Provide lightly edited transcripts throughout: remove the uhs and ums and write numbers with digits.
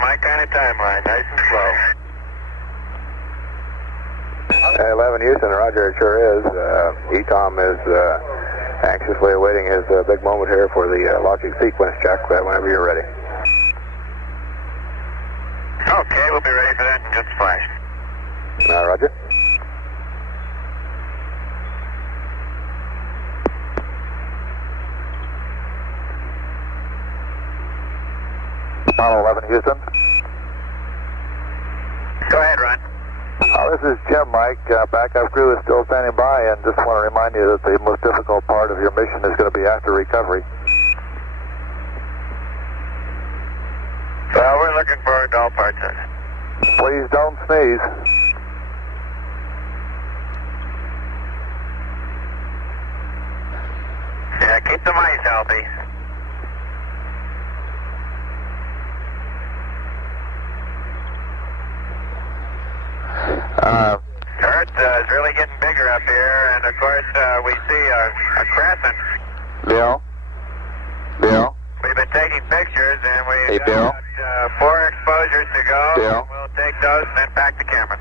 my kind of timeline, nice and slow. 11 Houston, roger, it sure is. ETOM is anxiously awaiting his big moment here for the logic sequence check whenever you're ready. Okay, we'll be ready for that in just a flash. Roger. Apollo 11 Houston. Go ahead, Ron. This is Jim, Mike. Backup crew is still standing by, and just want to remind you that the most difficult part of your mission is going to be after recovery. Well, we're looking forward to all parts of it. Please don't sneeze. Yeah, keep the mice healthy. Earth is really getting bigger up here, and of course we see a crescent. Bill? Bill? We've been taking pictures, and Hey, we've Bill? got 4 exposures to go. Bill? We'll take those and then back the camera.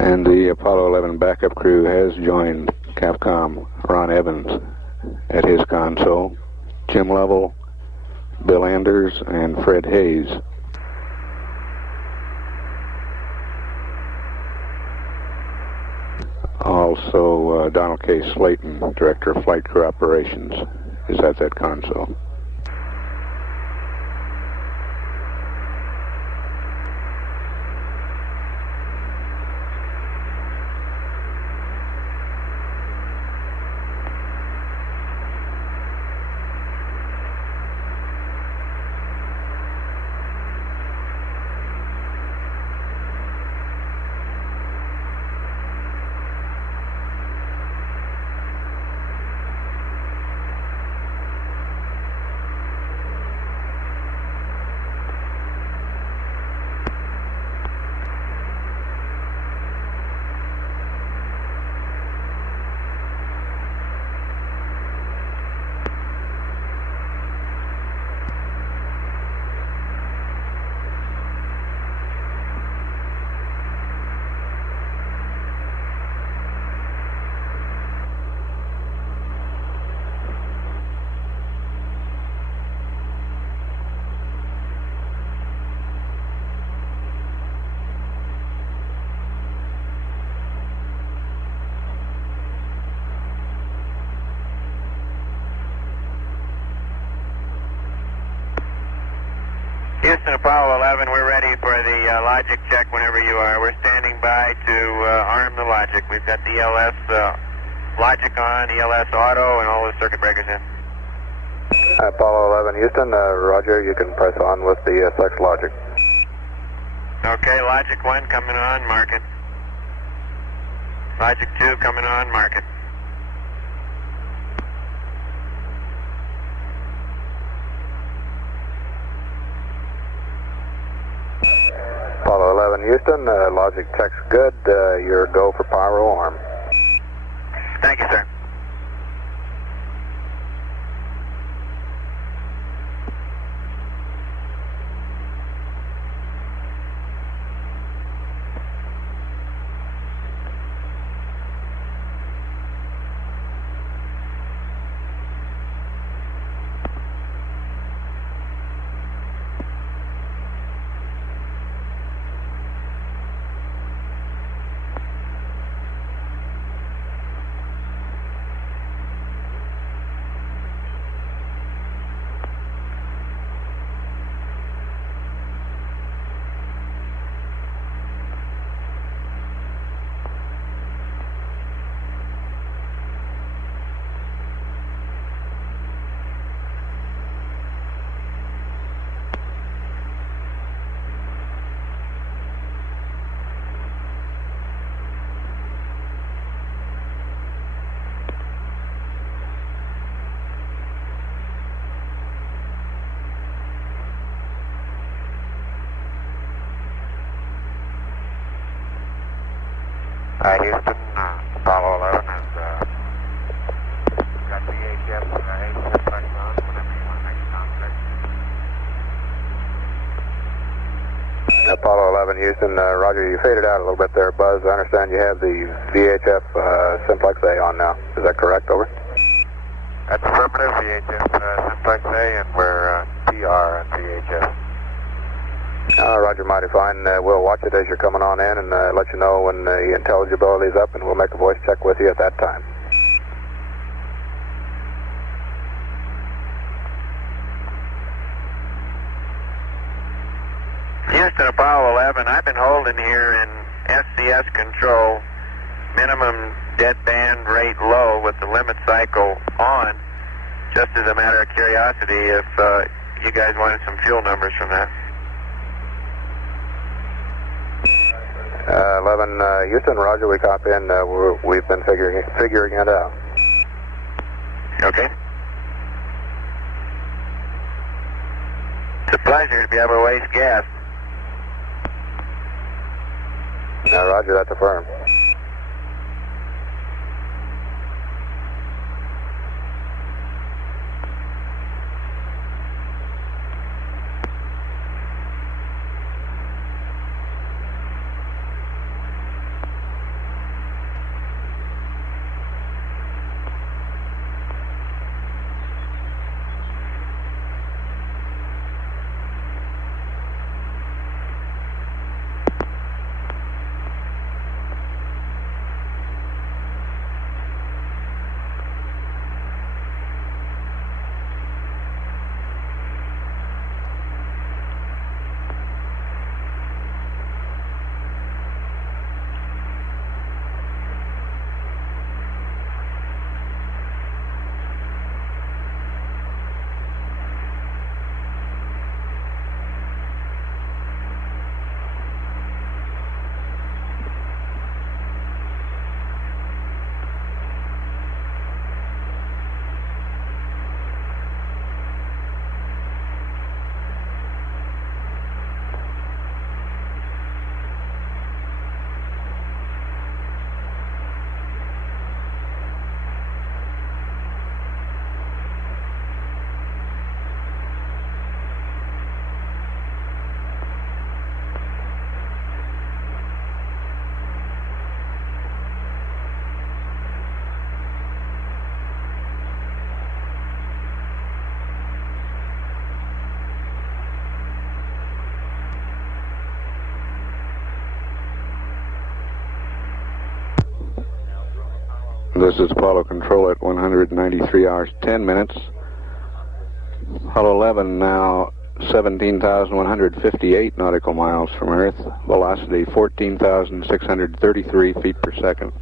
And the Apollo 11 backup crew has joined Capcom Ron Evans at his console, Jim Lovell, Bill Anders, and Fred Hayes. Also, Donald K. Slayton, Director of Flight Crew Operations, is at that console. Houston, Apollo 11, we're ready for the logic check whenever you are. We're standing by to arm the logic. We've got the ELS logic on, ELS auto, and all the circuit breakers in. Apollo 11 Houston, roger, you can press on with the flex logic. Okay, logic 1 coming on, mark it. Logic 2 coming on, mark it. Apollo 11 Houston, logic check's good. You're go for pyro arm. Thank you, sir. Houston, Apollo 11 has got VHF ACFX on whenever you want to make contact. Apollo 11 Houston, Roger, you faded out a little bit there, Buzz. I understand you have the VHF Simplex A on now. Is that correct? Over. That's affirmative, VHF Simplex A, and we're PR on VHF. Roger, mighty fine. We'll watch it as you're coming on in and let you know when the intelligibility is up, and we'll make a voice check with you at that time. Houston, Apollo 11, I've been holding here in SCS control, minimum deadband rate low with the limit cycle on, just as a matter of curiosity if you guys wanted some fuel numbers from that. 11 Houston, Roger, we copy in. We've been figuring it out. Okay. It's a pleasure to be able to waste gas. Roger, that's affirmed. This is Apollo Control at 193 hours 10 minutes. Apollo 11 now 17,158 nautical miles from Earth. Velocity 14,633 feet per second.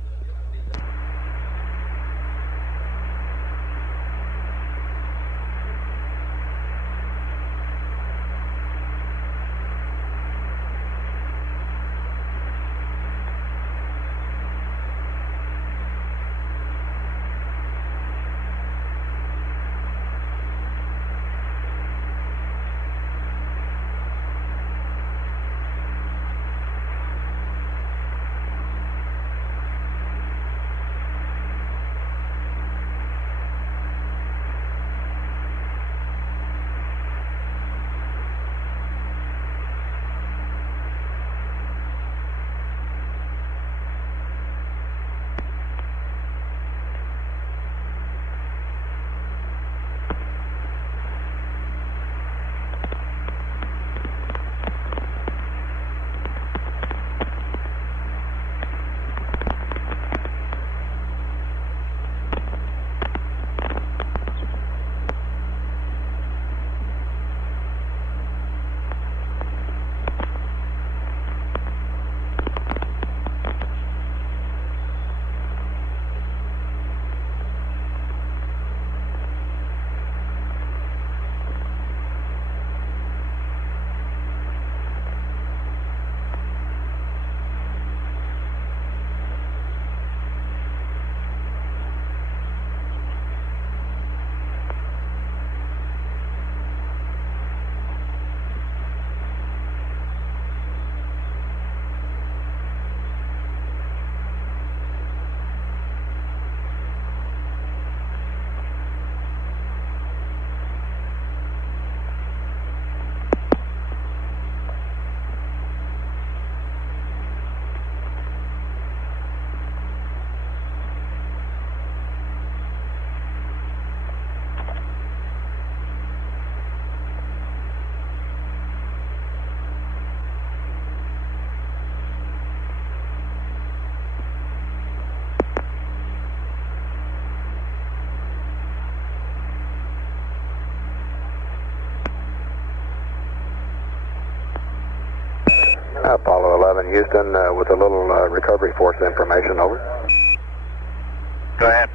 Apollo 11, Houston, with a little recovery force information, over. Go ahead.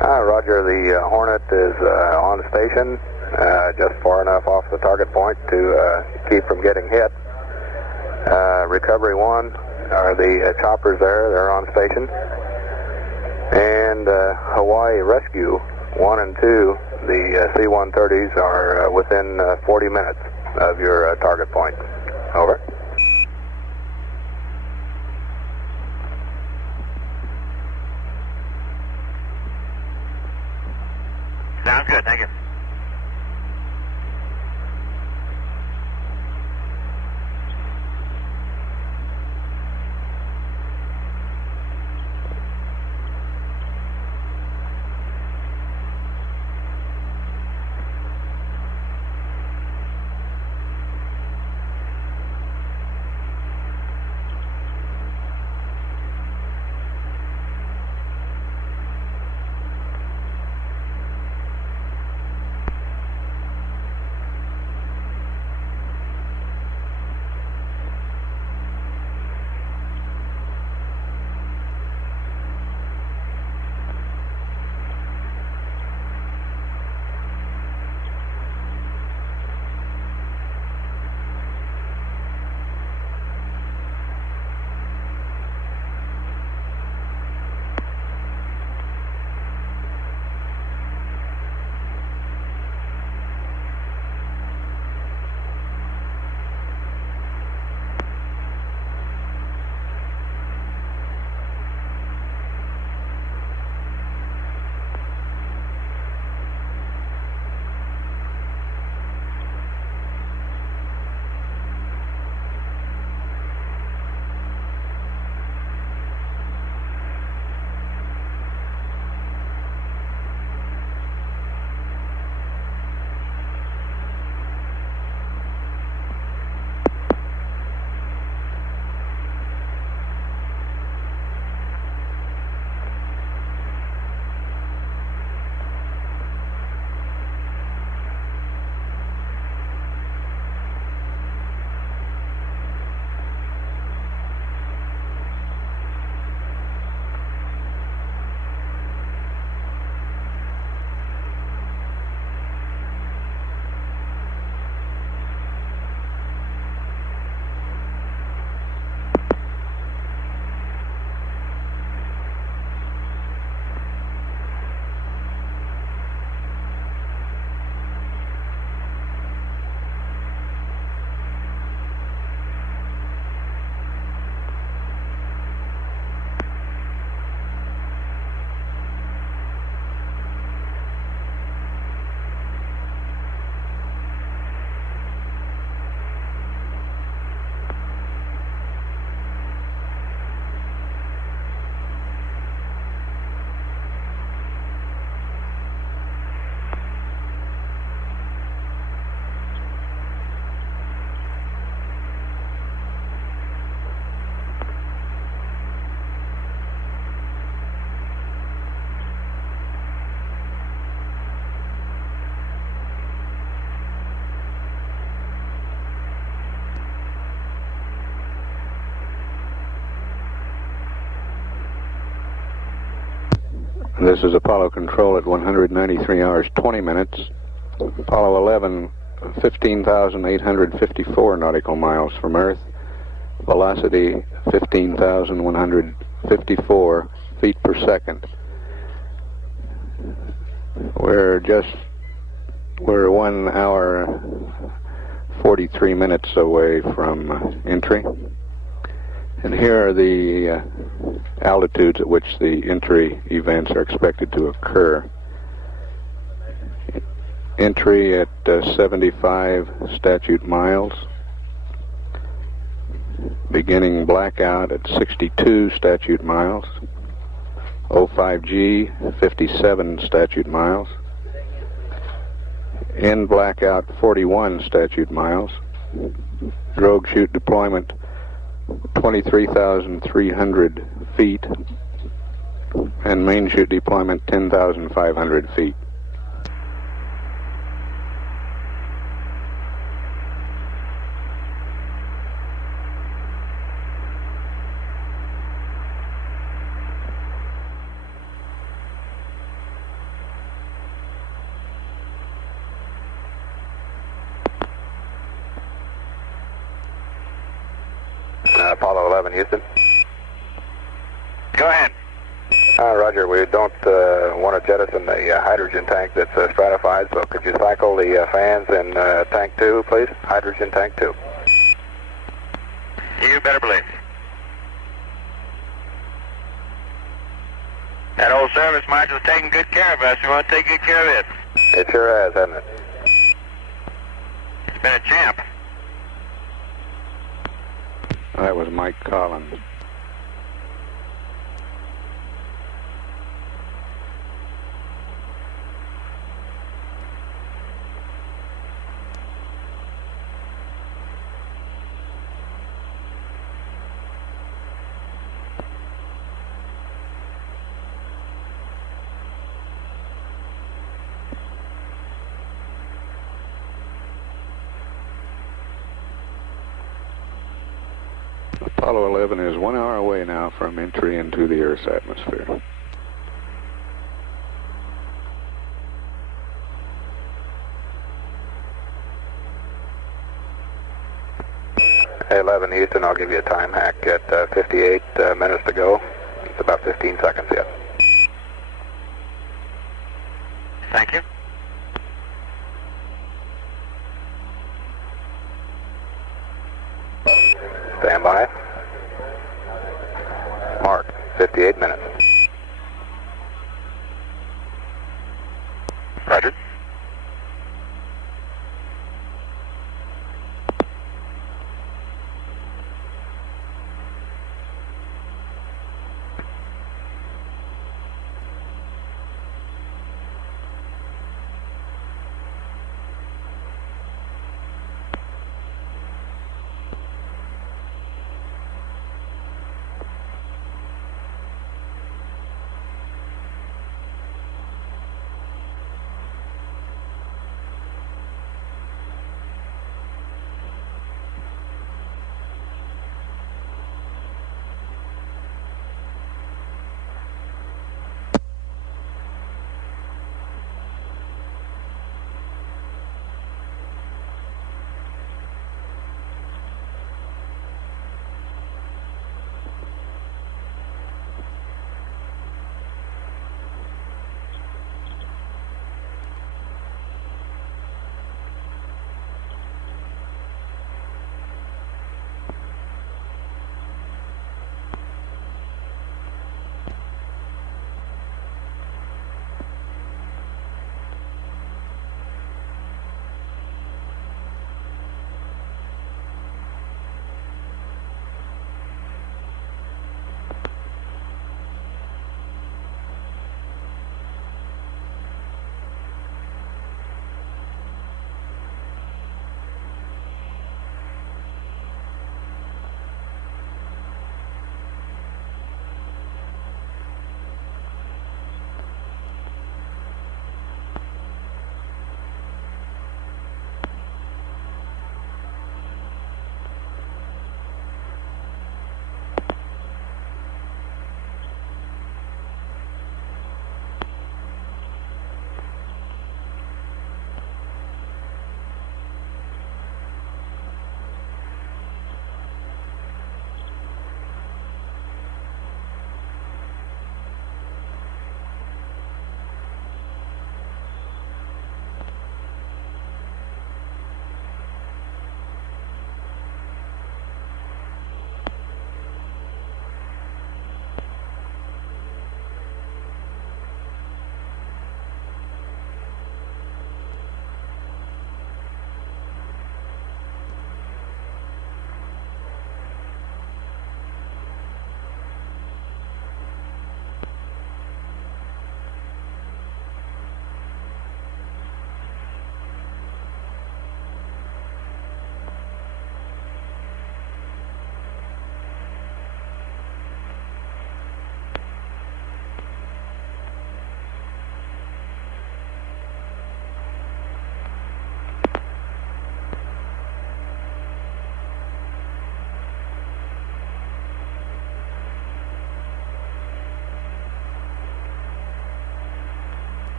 Roger, the Hornet is on station, just far enough off the target point to keep from getting hit. Recovery 1 are the choppers there, they're on station. And Hawaii Rescue 1 and 2, the C-130s are within 40 minutes of your target point. Over. Sounds good, thank you. This is Apollo Control at 193 hours 20 minutes. Apollo 11, 15,854 nautical miles from Earth. Velocity 15,154 feet per second. We're 1 hour 43 minutes away from entry. And here are the altitudes at which the entry events are expected to occur. Entry at 75 statute miles. Beginning blackout at 62 statute miles. 05G, 57 statute miles. End blackout 41 statute miles. Drogue chute deployment 23,300 feet, and main chute deployment 10,500 feet. Apollo 11, Houston. Go ahead. Roger, we don't want to jettison the hydrogen tank that's stratified, so could you cycle the fans in tank 2, please? Hydrogen tank 2. You better believe. That old service marshal's taking good care of us. We want to take good care of it. It sure has, hasn't it? It's been a champ. That was Mike Collins. Apollo 11 is 1 hour away now from entry into the Earth's atmosphere. Hey, 11 Houston, I'll give you a time hack at 58 minutes to go. It's about 15 seconds yet. Thank you. Stand by. Mark, 58 minutes. Roger.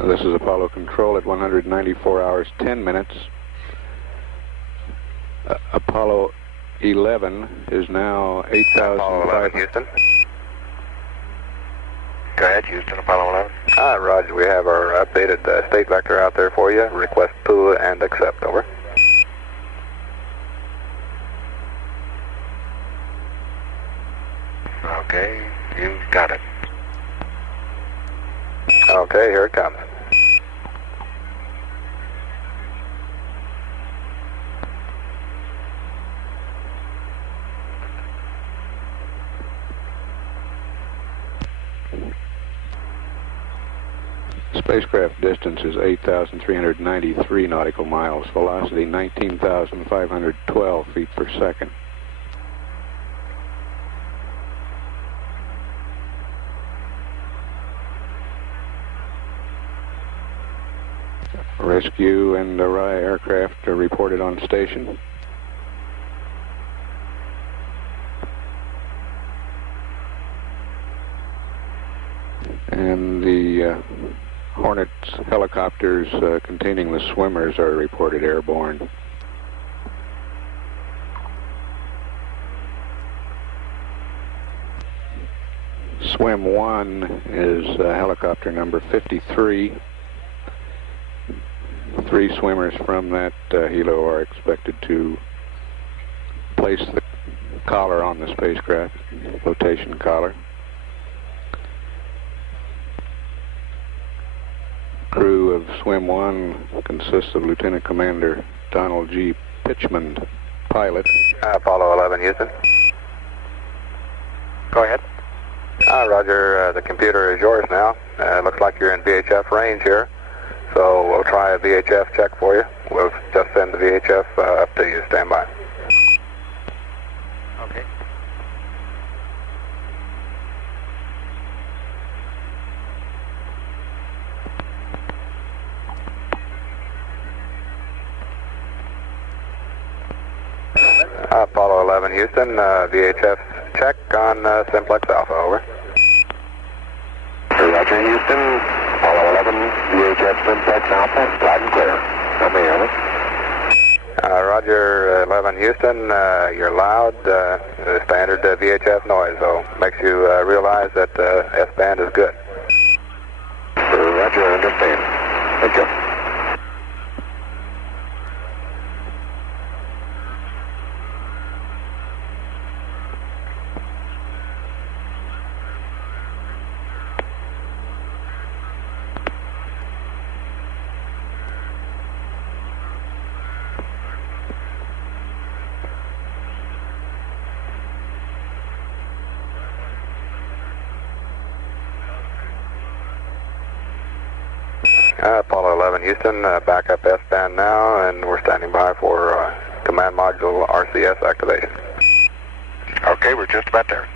This is Apollo Control at 194 hours, 10 minutes. Apollo 11 is now 8,000. Apollo 11, Houston. Go ahead, Houston, Apollo 11. Roger, we have our updated state vector out there for you. Request PUA and accept, over. Okay, you got it. Okay, here it comes. Spacecraft distance is 8,393 nautical miles. Velocity 19,512 feet per second. Rescue and Araya aircraft are reported on station. And the Hornets helicopters containing the swimmers are reported airborne. Swim 1 is helicopter number 53. 3 swimmers from that helo are expected to place the collar on the spacecraft, flotation collar. Crew of Swim 1 consists of Lieutenant Commander Donald G. Pitchman, pilot. Apollo 11, Houston. Go ahead. Roger, the computer is yours now. Looks like you're in VHF range here. So we'll try a VHF check for you. We'll just send the VHF up to you. Stand by. Okay. Apollo 11, Houston. VHF check on Simplex Alpha, over. Roger, Houston. Apollo 11, VHF Simplex Alpha, loud and clear. Come here, over. Roger, 11, Houston. You're loud. Standard VHF noise, though. Makes you realize that S-band is good. Roger, I understand. Thank you. Apollo 11, Houston, backup S-band now, and we're standing by for command module RCS activation. Okay, we're just about there.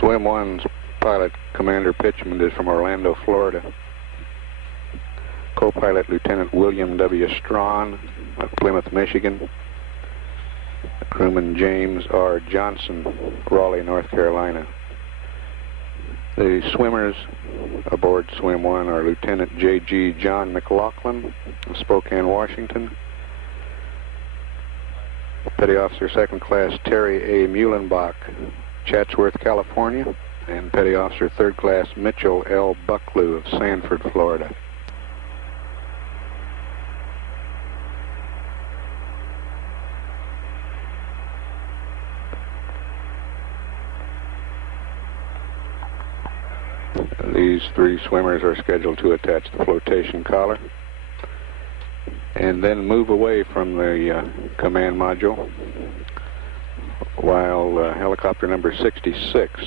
Swim 1's pilot, Commander Pitchman, is from Orlando, Florida. Co-pilot Lieutenant William W. Strawn of Plymouth, Michigan. Crewman James R. Johnson, Raleigh, North Carolina. The swimmers aboard Swim 1 are Lieutenant J.G. John McLaughlin of Spokane, Washington. Petty Officer Second Class Terry A. Muhlenbach, Chatsworth, California, and Petty Officer Third Class Mitchell L. Bucklew of Sanford, Florida. These 3 swimmers are scheduled to attach the flotation collar and then move away from the command module while helicopter number 66,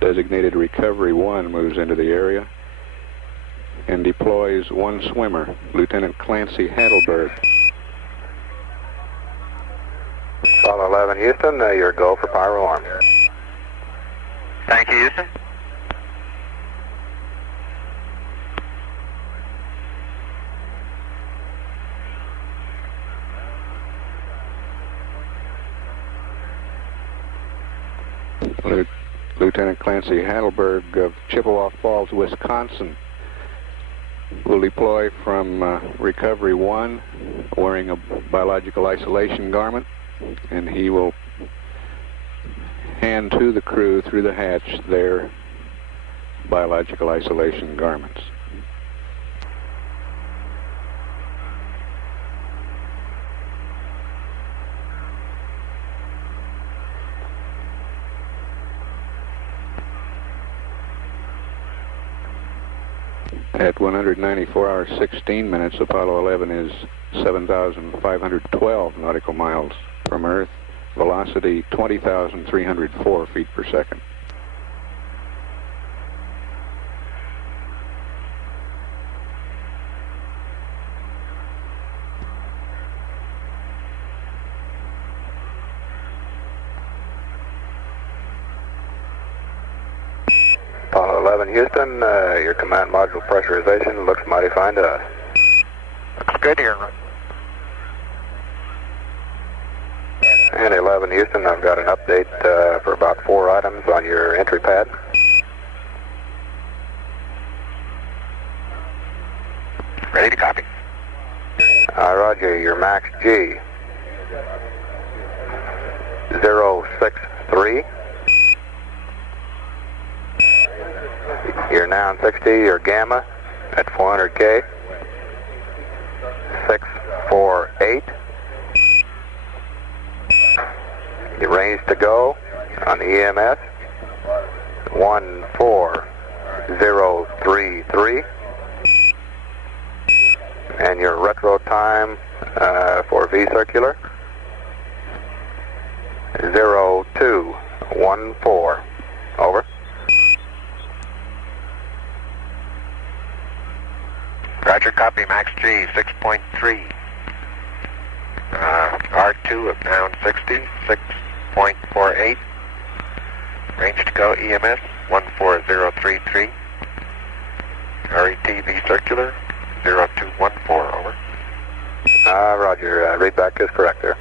designated Recovery 1, moves into the area and deploys one swimmer, Lieutenant Clancy Heidelberg. Apollo 11 Houston, your go for pyro arm. Thank you, Houston. Lieutenant Clancy Heidelberg of Chippewa Falls, Wisconsin, will deploy from Recovery 1 wearing a biological isolation garment, and he will hand to the crew through the hatch their biological isolation garments. At 194 hours 16 minutes, Apollo 11 is 7,512 nautical miles from Earth, velocity 20,304 feet per second. Apollo 11 Houston, your command module pressurization looks mighty fine to us. Looks good here. And 11 Houston, I've got an update for about 4 items on your entry pad. Ready to copy. Roger, your max G 063. Your noun 60, your gamma at 400K 648. Your range to go on the EMS 14033. And your retro time for V circular 0214. Over. Roger, copy, max G 6.3. R2 of noun 60, 6.48. Range to go EMS 14033. RETV circular 0214, over. Roger, readback is correct there.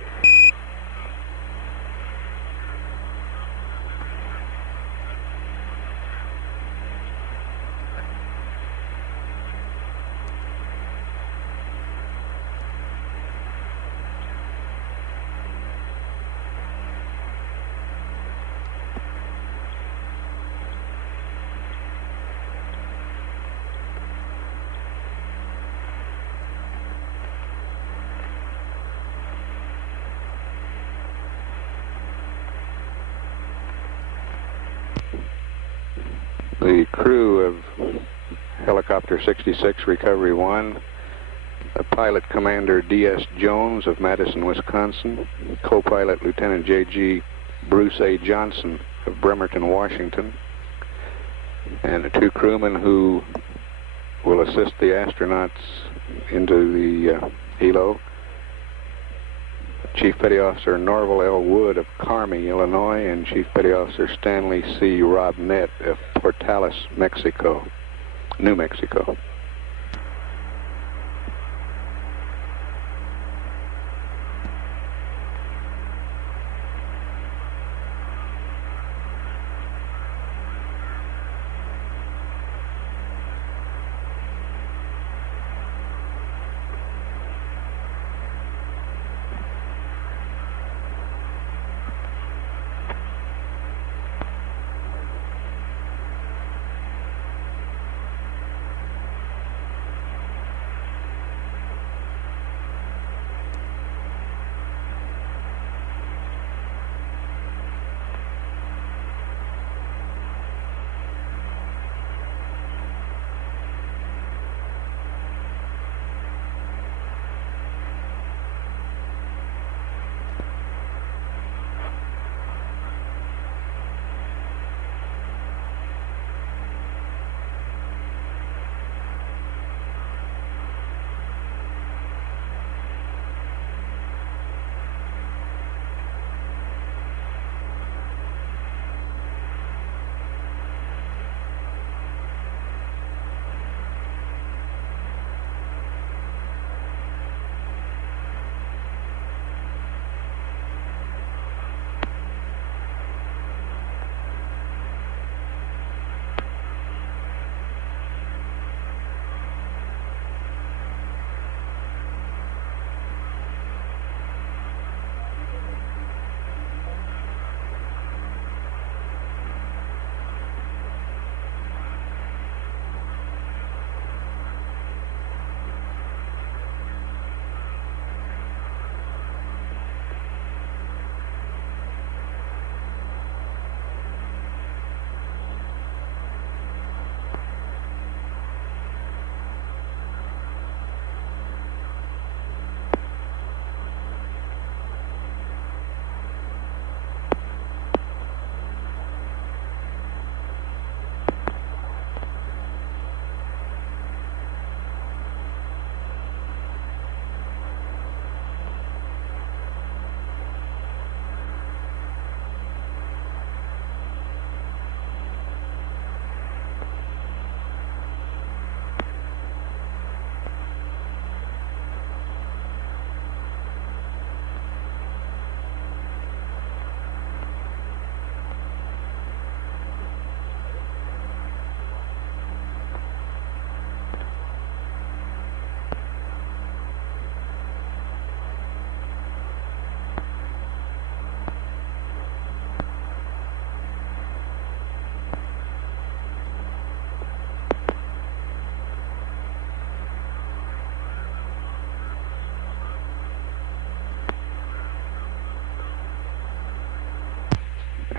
The crew of Helicopter 66 Recovery 1, Pilot Commander D.S. Jones of Madison, Wisconsin, co-pilot Lieutenant J.G. Bruce A. Johnson of Bremerton, Washington, and the 2 crewmen who will assist the astronauts into the helo, Chief Petty Officer Norval L. Wood of Carmi, Illinois, and Chief Petty Officer Stanley C. Robnett of Portales, Mexico, New Mexico.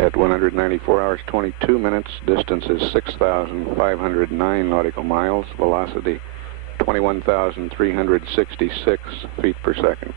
at 194 hours 22 minutes. Distance is 6,509 nautical miles. Velocity 21,366 feet per second.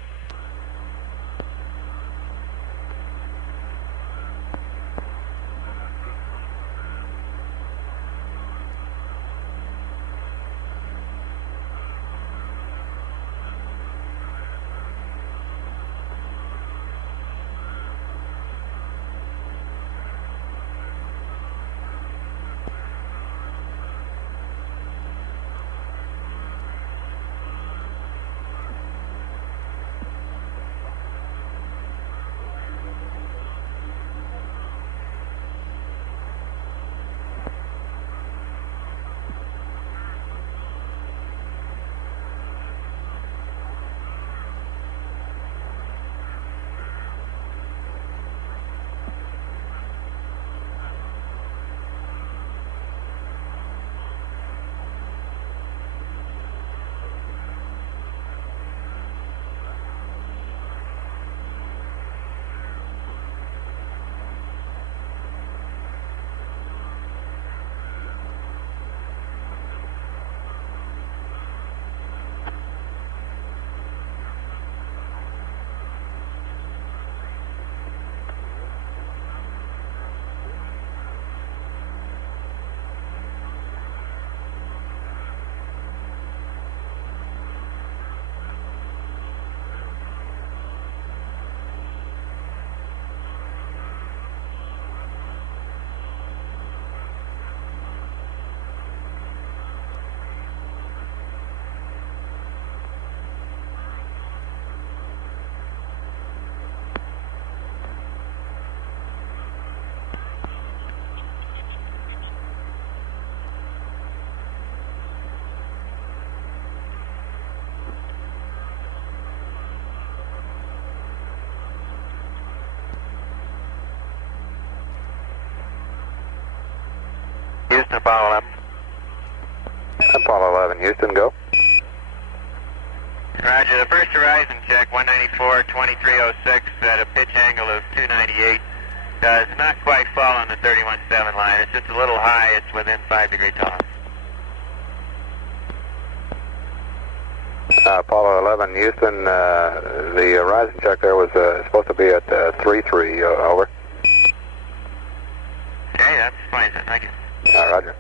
Houston, Apollo 11. Apollo 11, Houston, go. Roger, the first horizon check, 194, 2306 at a pitch angle of 298. Does not quite fall on the 31.7 line. It's just a little high. It's within 5-degree tolerance. Apollo 11, Houston, the horizon check there was supposed to be at 33, over. Okay, that's fine, sir. Thank you. Roger.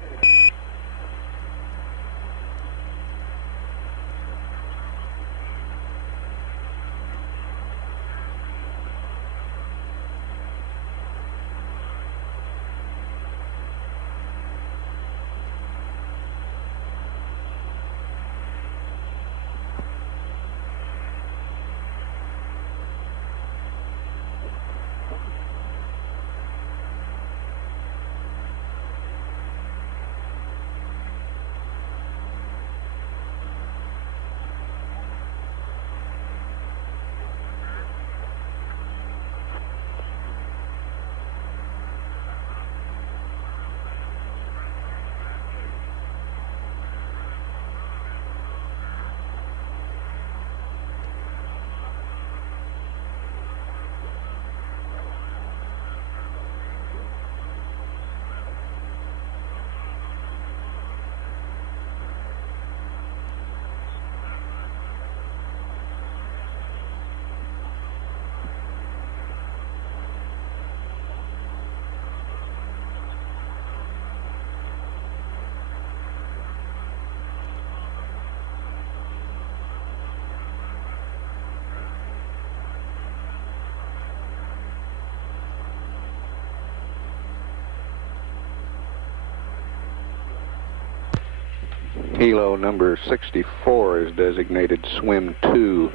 Helo number 64 is designated Swim 2.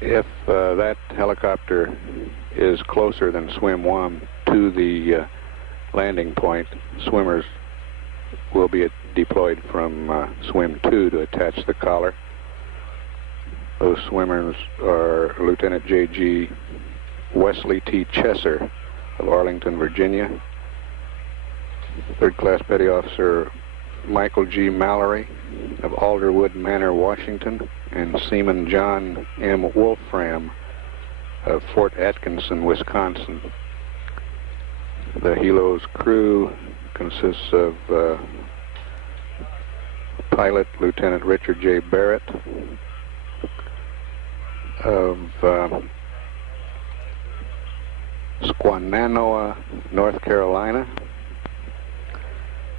If that helicopter is closer than Swim 1 to the landing point, swimmers will be deployed from Swim 2 to attach the collar. Those swimmers are Lieutenant J.G. Wesley T. Chesser of Arlington, Virginia, Third Class Petty Officer Michael G. Mallory of Alderwood Manor, Washington, and Seaman John M. Wolfram of of Fort Atkinson, Wisconsin. The helo's crew consists of pilot Lieutenant Richard J. Barrett of Squananoa, North Carolina,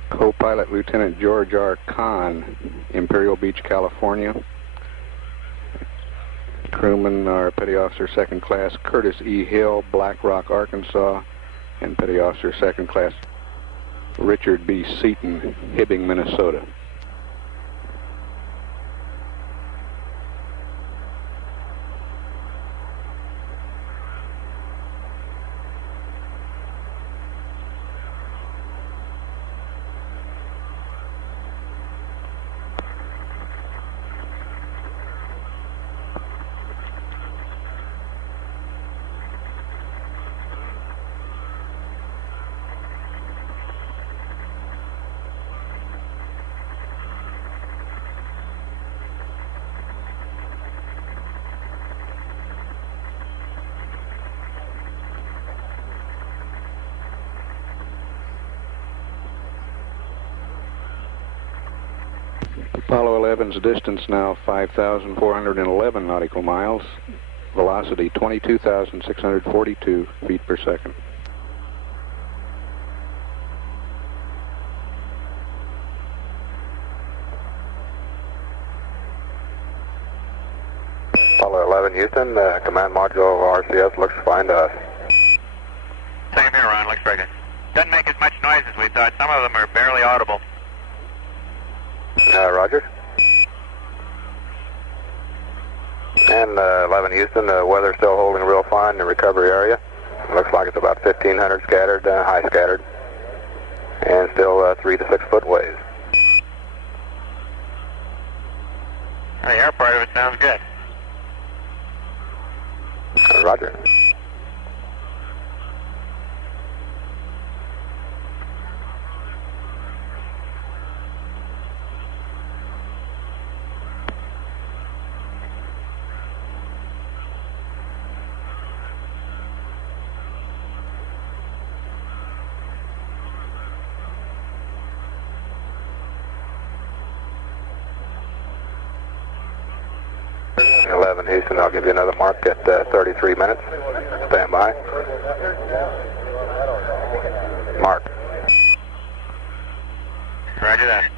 co-pilot Lieutenant George R. Kahn, Imperial Beach, California. Crewmen are Petty Officer Second Class Curtis E. Hill, Black Rock, Arkansas, and Petty Officer Second Class Richard B. Seaton, Hibbing, Minnesota. Apollo 11's distance now 5,411 nautical miles, velocity 22,642 feet per second. Apollo 11, Houston, command module of RCS looks fine to us. Same here, Ron. Looks very good. Doesn't make as much noise as we thought. Some of them are barely audible. Roger. And 11 Houston, the weather's still holding real fine in the recovery area. Looks like it's about 1,500 scattered, high scattered, and still 3 to 6 foot waves. The air part of it sounds good. Roger. Houston, I'll give you another mark at 33 minutes. Stand by. Mark. Roger that.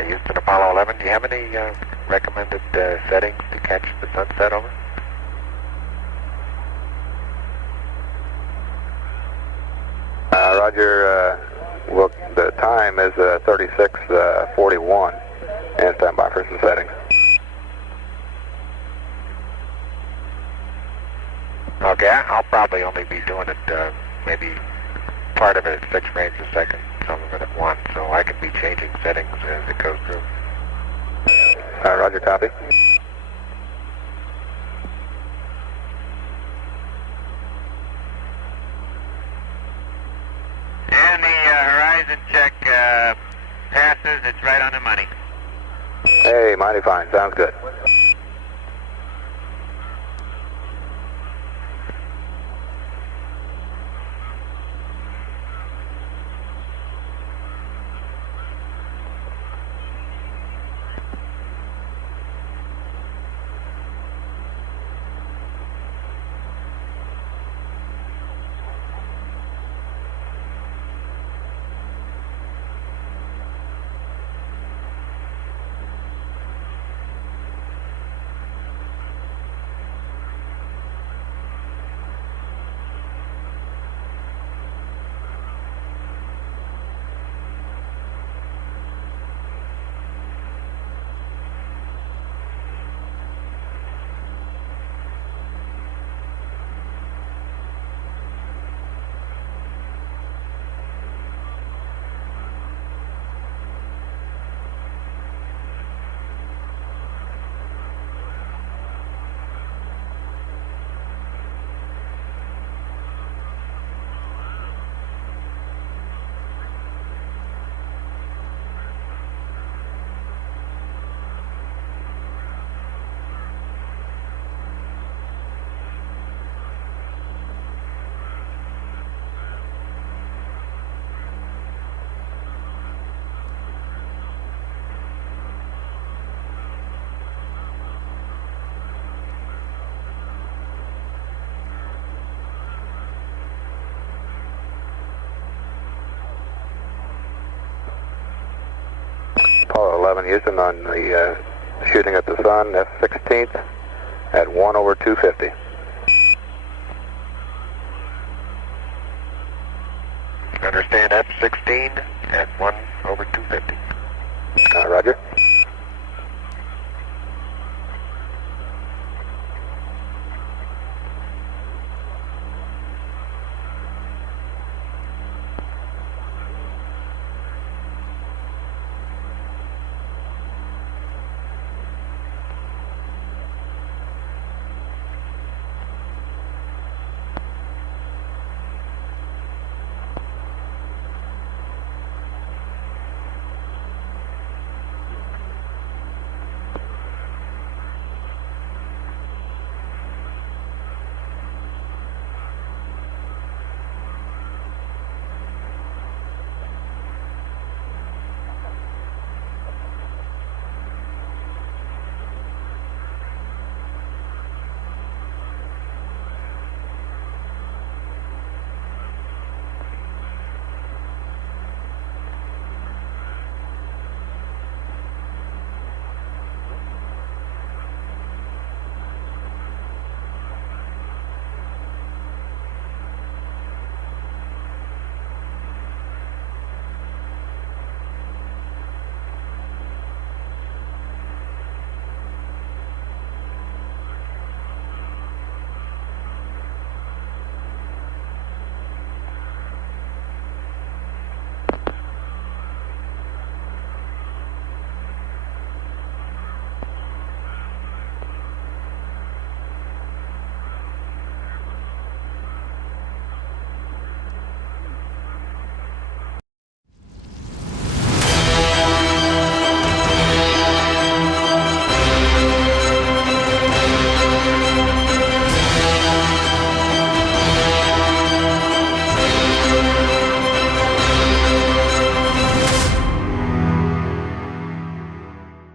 Houston, Apollo 11, do you have any recommended settings to catch the sunset over? Roger, well, the time is 36:41, and stand by for some settings. Okay, I'll probably only be doing it, maybe part of it at 6 frames a second, some of it at 1, so I can be changing settings as it goes through. Roger, copy. And the horizon check passes. It's right on the money. Hey, mighty fine. Sounds good. Apollo 11 Houston on the shooting at the sun, F-16th at 1/250. Understand F-16 at 1/250. Roger.